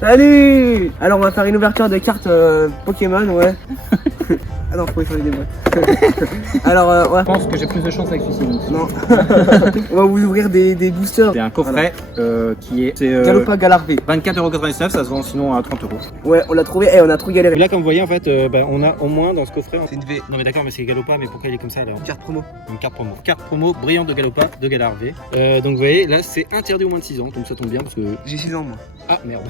Salut! Alors on va faire une ouverture de cartes Pokémon, ouais. Ah non, faut y faire des boîtes. Alors ouais. Je pense que j'ai plus de chance avec celui-ci. Non. On va vous ouvrir des boosters. C'est un coffret qui est Galopa Galar V. 24,99€, ça se vend sinon à 30€. Ouais, on l'a trouvé, on a trop galéré. Et là, comme vous voyez, en fait, on a au moins dans ce coffret. C'est une V. Non, mais d'accord, mais c'est Galopa, mais pourquoi il est comme ça alors? Carte promo. Une carte promo. Carte promo brillante de Galopa, de Galar V. Donc vous voyez, là, c'est interdit au moins de 6 ans, donc ça tombe bien parce que. J'ai 6 ans moi. Ah merde.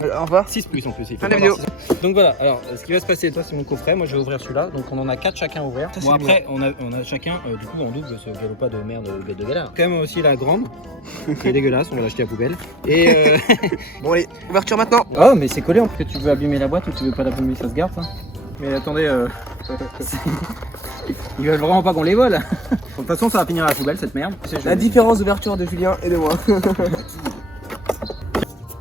Alors, au revoir. 6 plus en plus. Il faut Fin de pas vidéo. avoir 6 ans. Donc voilà, alors ce qui va se passer, toi c'est mon coffret, moi je vais ouvrir celui-là, donc on en a 4 chacun à ouvrir. Ça, Bon, c'est après on a chacun du coup en double ce Galopa de merde de Galar. Quand même aussi la grande, qui est dégueulasse, on va l'acheter à poubelle. Et Bon allez, ouverture maintenant. oh mais c'est collé en plus que tu veux abîmer la boîte ou tu veux pas l'abîmer, ça se garde ça. Mais attendez, ils veulent vraiment pas qu'on les vole. De toute façon ça va finir à la poubelle cette merde. La différence d'ouverture de Julien et de moi.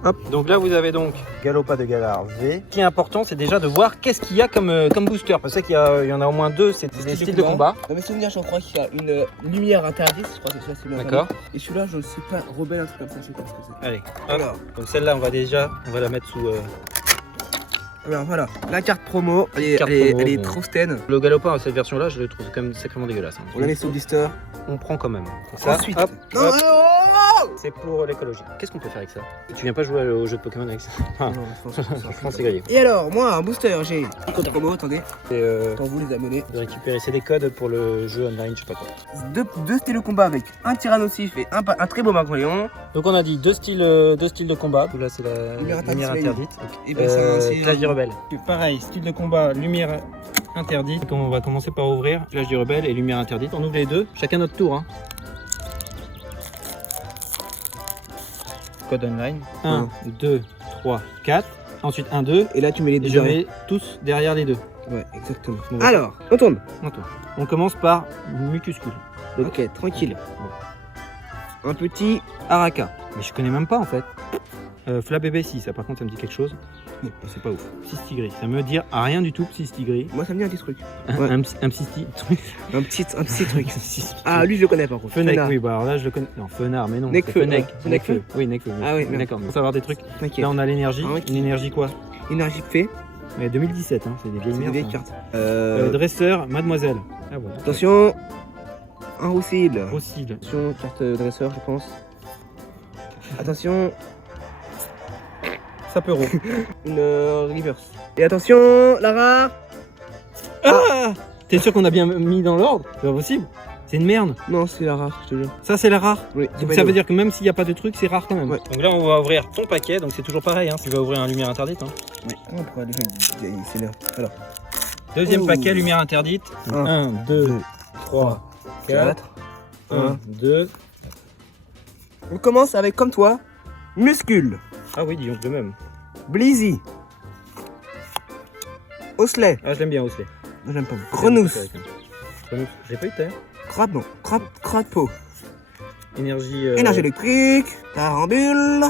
Hop. Donc là vous avez donc Galopa de Galar V. Ce qui est important c'est déjà de voir qu'est-ce qu'il y a comme booster. Parce qu'il y en a au moins deux, c'est des styles de combat. Dans mes souvenirs, je crois qu'il y a une lumière interdite. Je crois que celui-là c'est bien. D'accord. Et celui-là, je ne sais pas, rebelle, un truc comme ça, je sais pas ce que c'est. Allez, hop. Alors, Donc celle-là on va la mettre sous alors voilà, la carte promo, elle Carte est, promo, elle est bon. trop staine. le Galopa, cette version là je le trouve quand même sacrément dégueulasse. On la met sous le blister. On prend quand même. Ça, Ensuite, hop, non, hop. non, C'est pour l'écologie. Qu'est-ce qu'on peut faire avec ça? Tu viens pas jouer au jeu de Pokémon avec ça? Ah, non, je pense que c'est grillé. Et alors, moi, un booster, j'ai un code promo, attendez, C'est pour vous les abonnés. de récupérer, c'est des codes pour le jeu online, je sais pas quoi. Deux styles de combat avec un Tyrannosif et un très beau Magléon. Donc on a dit deux styles de combat. Là c'est la Lumière lumière interdite. interdite. Et ben c'est Clash du Rebelle. Pareil, style de combat, lumière interdite. On va commencer par ouvrir Clash du Rebelle et lumière interdite. On ouvre les deux, chacun notre tour. Hein. Code online. 1, 2, 3, 4. Ensuite 1, 2. Et là, tu mets les Et deux. je mets tous derrière les deux. Ouais, exactement. Bon, Alors, on tourne. Attends. On commence par Mucuscule. Ok, tranquille. Un petit Araka. Mais je connais même pas en fait. Flabébé si, ça par contre ça me dit quelque chose. Mais c'est pas ouf. Psystigris, ça me dit rien du tout Psystigris. Moi, ça me dit un petit truc. Un, Ouais. un Psystigris. Un petit truc. Ah, lui, je le connais par contre. Fenech, Fenard. oui, bah alors là je le connais. Non, Fenard, mais non. Necfeu, c'est Fenech. ouais. Necfeu. Oui, Necfeu. Ah oui, merde. D'accord, on va savoir des trucs. T'inquiète. Là on a l'énergie. Ah, ok. Une énergie quoi? Énergie fait. Mais 2017, hein, c'est des vieilles C'est des merdes. vieilles ça. cartes. Dresseur, mademoiselle. Ah bon. Attention. Un Roussil. Rossile. Attention, carte dresseur, je pense. Attention. Sapero. Une reverse. Et attention, Lara. Ah T'es sûr qu'on a bien mis dans l'ordre? C'est pas possible. C'est une merde. Non, c'est la rare, je te jure. Ça c'est la rare. Oui, Donc ça veut dire que même s'il n'y a pas de truc, c'est rare quand même. Ouais. Donc là, on va ouvrir ton paquet, donc c'est toujours pareil. Hein. Tu vas ouvrir un lumière interdite. Hein. Oui. Ah, pourquoi les gens, c'est là. Alors. Deuxième Oh. paquet, lumière interdite. Un, 1, 2, 3, 4, 1, 2. On commence avec, comme toi, Muscule, Ah oui, disons de même. Blizzy, Osley, Ah, je l'aime bien aussi. non, j'aime pas, Grenousse, Grenousse. J'ai pas eu terre. Crapaud, Énergie. Énergie électrique, Tarambule,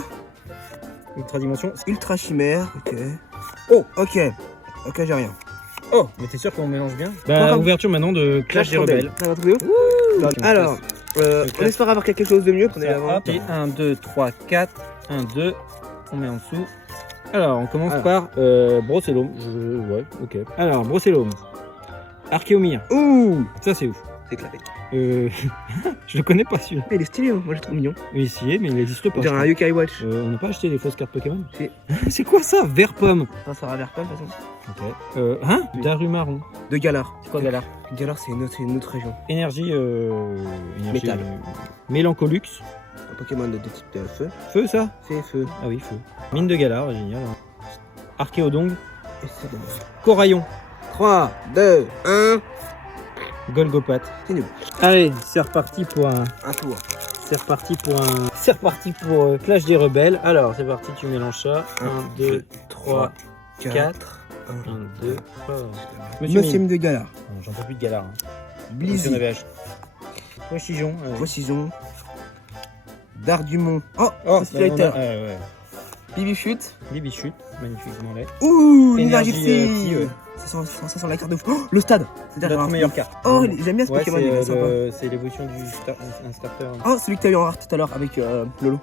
Ultra dimension. Ultra Chimère, ok. Oh, ok. Ok, j'ai rien. Oh, mais t'es sûr qu'on mélange bien? Bah, ouverture maintenant de Clash des Rebelles. Ça va trouver où? Alors, on espère avoir quelque chose de mieux. Prenez l'avant. 1, 2, 3, 4. 1, 2. On met en dessous. Alors, on commence Alors. par Brocellum. Ouais, ok. Alors, Brocellum. Archéomir. Ouh, Ça, c'est ouf. c'est éclaté. Je le connais pas celui-là. Mais il est stylé, hein. Moi je le trouve mignon. Oui, si, mais il n'existe pas. On dirait un Yokai Watch. On n'a pas acheté des fausses cartes Pokémon? Si. C'est quoi ça? Vert pomme. Ça sera vert pas de toute façon. Ok. Hein? Oui. Darumaron. De Galar. C'est quoi Galar? Galar, c'est une autre région. Énergie. Métal. Mélancolux. Un Pokémon de type de feu. Feu, ça? C'est feu. Ah oui, feu. Mine de Galar, génial. Hein. Archéodong. Et c'est bon. Coraillon. 3, 2, 1. Golgopat. C'est nul. Allez, c'est reparti pour un. Un tour. C'est reparti pour Clash des Rebelles. Alors, c'est parti, tu mélanges ça. 1, 2, 3, 4. 1, 2, 3. Monsieur M de Galar. Non, j'en peux plus de Galar. Hein. Blizzy. Si on avait acheté. Pochijon. Précision. Dardumont. Oh, Oh, facilitateur. ouais. Bibichute. Bibichute, magnifiquement laid. Ouh, Énergie, Énergie psy, ouais. Ça sent la carte de ouf. Oh, le stade. C'est Notre meilleure carte. Oh, j'aime bien ce Ouais, Pokémon, il est sympa. c'est l'évolution un starter. Oh, celui que t'as eu en rare tout à l'heure avec Lolo.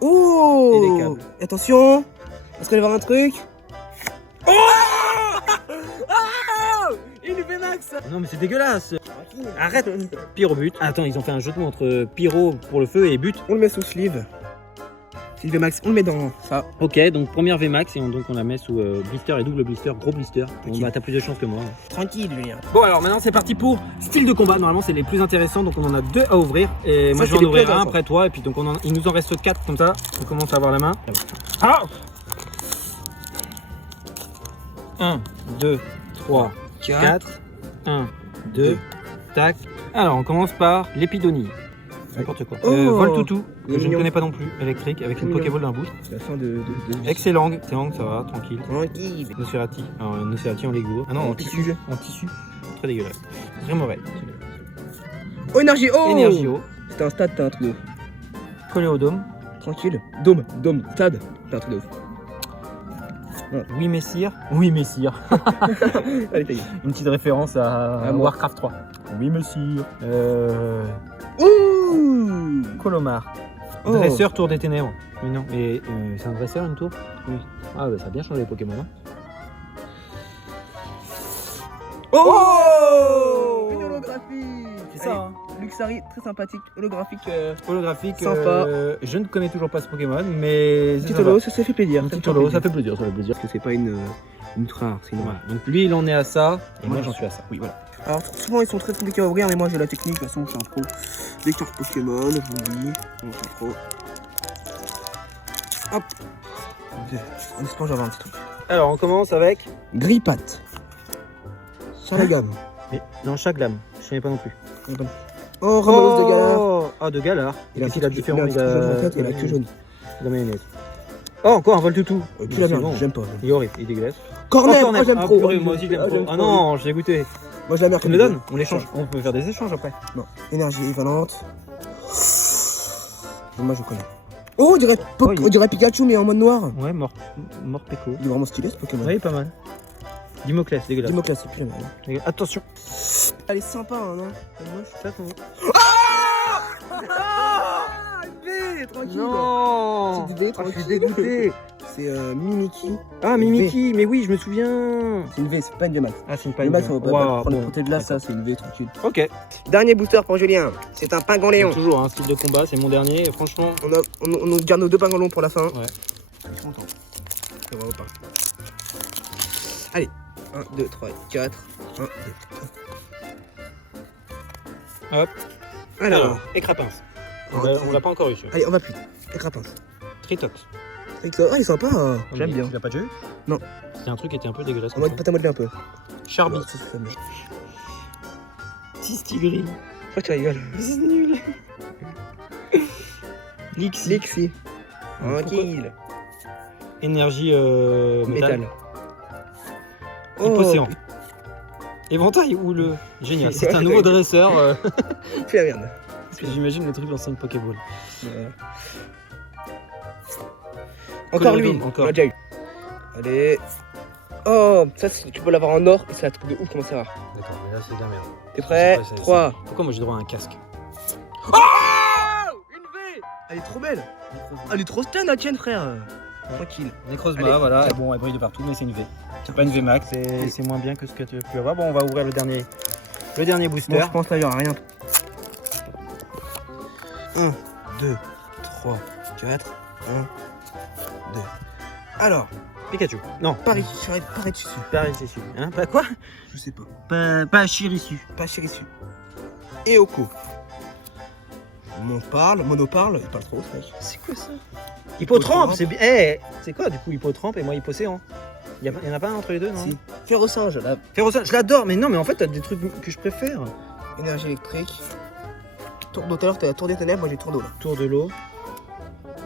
Oh. Et les câbles. Attention. Est-ce qu'on va voir un truc? Oh. Une VMAX. Non mais c'est dégueulasse. Arrête. Pyro but. Attends, ils ont fait un jeu de mots entre pyro pour le feu et but. On le met sous sleeve. C'est une VMAX, on le met dans ça. Ok, donc première VMAX et donc on la met sous blister et double blister, gros blister. Bon bah t'as plus de chance que moi. Tranquille, Julien. Bon alors maintenant c'est parti pour style de combat. Normalement c'est les plus intéressants, donc on en a 2 à ouvrir. Et moi je vais en ouvrir un après toi et puis donc il nous en reste 4 comme ça. On commence à avoir la main. Ah 1, 2, 3, 4. 1, 2, tac. Alors on commence par l'épidonie. N'importe quoi. Oh, Voltoutou, que je ne mignon. connais pas non plus, électrique, avec une Mignon. Pokéball d'un boost. C'est la fin de... Excellent, ça va, tranquille. Tranquille. Nosferati, alors Nosferati en Lego. Ah non, en tissu. En tissu. Très dégueulasse. Très mauvais. Oh, énergie, oh. Énergie haut. C'était un stade, t'as un truc de ouf. Coléodome. Tranquille. Dôme, stade, t'as un truc de ouf. Oui Messire. Oui Messire. Allez, t'as eu. Une petite référence à moi. Warcraft 3. Oui Messire. Ouh. Colomar. Oh. Dresseur, tour des ténèbres. Mais non, et c'est un dresseur une tour? Oui. Ah bah ça a bien changé les Pokémon. Hein. Oh. Une holographique. C'est ça, hein. Luxari, très sympathique, holographique. Holographique. Sympa. Je ne connais toujours pas ce Pokémon, mais Petit holo, ça fait plaisir. Un petit holo, ça fait plaisir, ça fait plaisir. Parce que c'est pas une ultra rare, c'est Voilà. Donc lui il en est à ça, et moi j'en suis à ça. Oui, voilà. Alors souvent ils sont très compliqués à ouvrir, mais moi j'ai la technique, de toute façon je suis un pro. Des cartes Pokémon, je vous le dis, je suis un pro. Hop. En espérant j'avais un petit truc. Alors on commence avec. Grippat. Charlagam. Mais dans chaque lame, je connais pas non plus. Oh, Ramalos de Galar. Ah de Galar. Il a Qu'est-ce qu'il a de différent? Il a la queue jaune. La mayonnaise. Oh encore un Voltoutou. Puis la merde, j'aime pas. Il est horrible, il est dégueulasse. Cornet, Cornet. j'aime Ah, trop. purée, moi aussi je l'aime trop. Ah non, je l'ai goûté. Moi je la merde. Tu me le donnes? On l'échange. On peut faire des échanges après. Non. Énergie équivalente. Moi je connais. Oh, on dirait Pikachu mais en mode noir. Ouais, mort Péco. Il est vraiment stylé ce Pokémon. Oui, pas mal. Dimoclès, dégueulasse. Dimoclès, c'est plus mal. Attention. Elle est sympa, hein, non? Ça tombe. V, tranquille. Non. C'est du V, Ah, tranquille. je suis dégoûté. C'est Mimiki. Ah, Mimiki, mais oui, je me souviens. C'est une V, c'est pas une VMAX. Ah, c'est une Le max, on va pas Waouh, prendre bon. le côté de là, ça, c'est une V, tranquille. Ok. Dernier booster pour Julien. C'est un Pingon-Léon. Toujours un style de combat, c'est mon dernier. Et franchement, On garde nos deux Pingolons pour la fin. ouais. Je suis content. Ça va ou pas? Allez. 1, 2, 3, 4. 1, 2, 3. Hop. Alors. Écrapince. Oh, On l'a pas encore eu, celui-là. allez, on va plus. Écrapince. Tritox. Ah, il est sympa. Hein. J'aime bien. Tu l'as pas déjà eu? Non. C'était un truc qui était un peu dégueulasse. On va pâte à modeler un peu. Charby. Ça, c'est fameux. Tistigris. Pourquoi tu rigoles? C'est nul. Lixi. Lixi. Tranquille. Énergie métal. Métal. Hypocéan. Éventail ou le. Génial, c'est un nouveau dresseur. Fais la merde. Parce que j'imagine le truc dans 5 Pokéball. Encore lui. Encore. On l'a déjà eu. Allez. Oh, ça tu peux l'avoir en or et c'est un truc de ouf comment c'est rare. D'accord, mais là c'est de la merde. T'es prêt? C'est 3. Pourquoi moi j'ai droit à un casque? Oh, une V. Elle est trop belle. Elle est trop stun la tienne frère. Tranquille. Necrozma, Allez. voilà. Bon, elle brille de partout, mais c'est une V. C'est pas une V max, c'est moins bien que ce que tu as pu avoir. Bon, on va ouvrir le dernier booster. Bon, je pense là il y aura rien. 1, 2, 3, 4, 1, 2. Alors, Pikachu. Non, Paris dessus. Paris c'est celui. Hein, pas quoi? Je sais pas. Pas Chirisu. Pas Chirisu. Eoko. Monoparle, il parle trop ce mec. C'est quoi ça? Hippotrampe, c'est bien. Eh, c'est quoi du coup Hippotrampe et moi Hippocéan? Il y en a pas un entre les deux, non? Si. Ferrosinge, là. Ferrosin, je l'adore, mais non, mais en fait t'as des trucs que je préfère. Énergie électrique. Tour d'eau, tout à l'heure t'as la tour des ténèbres, moi j'ai tour d'eau là. Tour de l'eau.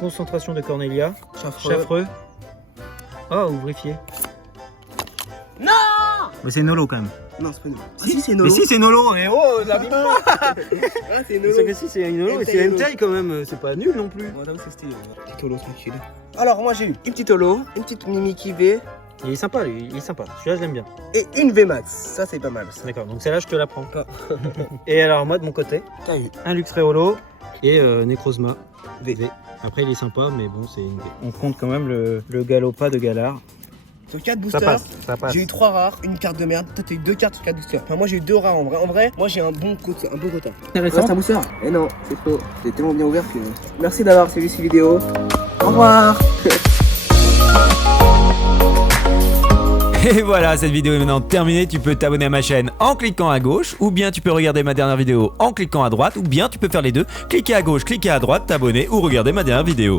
Concentration de Cornelia. Chafreux. Oh, ouvrifié. Non. Mais c'est Nolo quand même. Non, c'est pas Nolo. Ah, si, c'est Nolo. Mais si, c'est Nolo, mais oh, l'abîme pas. Ah, c'est Nolo. C'est que si, c'est Nolo, et c'est Entei quand même, c'est pas nul non plus. Bon, j'avoue, c'est stylé. Petit holo, tranquille. Alors, moi, j'ai eu une petite holo, une petite Mimikyu V Il est sympa, lui, il est sympa. Celui-là, je l'aime bien. et une VMAX. Ça, c'est pas mal. Ça. D'accord, donc celle-là, je te la prends. Ah. Et alors, moi, de mon côté, T'as eu. un Luxray Holo et Necrozma V. Après, il est sympa, mais bon, c'est une V. On compte quand même le Galopa de Galar. Sur 4 Ça boosters, passe, ça passe. j'ai eu 3 rares, une carte de merde. Toi, t'as eu 2 cartes sur 4 boosters. Enfin, moi, j'ai eu 2 rares en vrai. En vrai, moi, j'ai un bon quota. Intéressant. C'est un booster. Eh non, c'est faux. C'est tellement bien ouvert que. Merci d'avoir suivi cette vidéo. Au revoir. Et voilà, cette vidéo est maintenant terminée. Tu peux t'abonner à ma chaîne en cliquant à gauche, ou bien tu peux regarder ma dernière vidéo en cliquant à droite, ou bien tu peux faire les deux, cliquer à gauche, cliquer à droite, t'abonner ou regarder ma dernière vidéo.